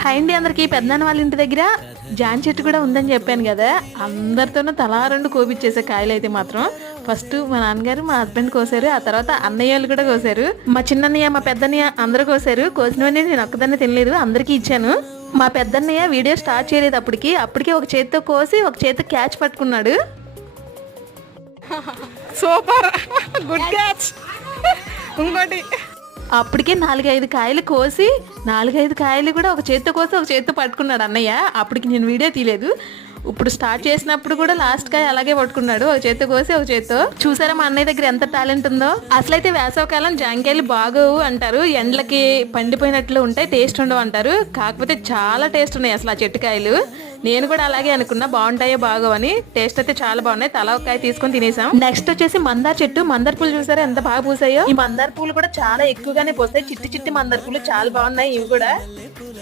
Hi అండి అందరికి పెద్దనాన్న వాళ్ళ ఇంటి దగ్గర జాన్ చెట్టు కూడా ఉందని చెప్పాను కదా. అందరితోనూ తలా రెండు కోపిచ్చేసే కాయలు అయితే మాత్రం ఫస్ట్ మా నాన్నగారు మా హస్బెండ్ కోసారు ఆ తర్వాత అన్నయ్య వాళ్ళు కూడా కోసారు. మా చిన్నన్నయ్య మా పెద్దన్నయ్య అందరూ కోసారు. కోసినవన్నీ నేను ఒక్కదాన్ని తినలేదు అందరికీ ఇచ్చాను. మా పెద్దన్నయ్య వీడియో స్టార్ట్ చేయలేదు అప్పటికి. అప్పటికే ఒక చేతితో కోసి ఒక చేతితో క్యాచ్ పట్టుకున్నాడు. సూపర్. Good catch. ఇంకోటి. అప్పటికే నాలుగైదు కాయలు కోసి నాలుగైదు కాయలు కూడా ఒక చేత్తో కోసి ఒక చేత్తో పట్టుకున్నాడు అన్నయ్య. అప్పటికి నేను వీడియో తీయలేదు. ఇప్పుడు స్టార్ట్ చేసినప్పుడు కూడా లాస్ట్ కాయ అలాగే పట్టుకున్నాడు. ఒక చేత్తో కోసి ఒక చేత్తో. చూసారా మా అన్నయ్య దగ్గర ఎంత టాలెంట్ ఉందో? అసలైతే వేసవకాలం జాంకాయలు బాగోవు అంటారు. ఎండ్లకి పండిపోయినట్లు ఉంటాయి టేస్ట్ ఉండవు అంటారు. కాకపోతే చాలా టేస్ట్ ఉన్నాయి అసలు ఆ చెట్టుకాయలు. నేను కూడా అలాగే అనుకున్నా బాగుంటాయో బాగోవని టేస్ట్ అయితే చాలా బాగున్నాయి. తలా ఒక కాయ తీసుకొని తినేసాం. నెక్స్ట్ వచ్చేసి మందార చెట్టు. మందార పూలు చూసారా ఎంత బాగా పూసాయో? ఈ మందార పూలు కూడా చాలా ఎక్కువగానే పోస్తాయి. చిట్టి చిట్టి మందార పూలు చాలా బాగున్నాయి ఇవి కూడా.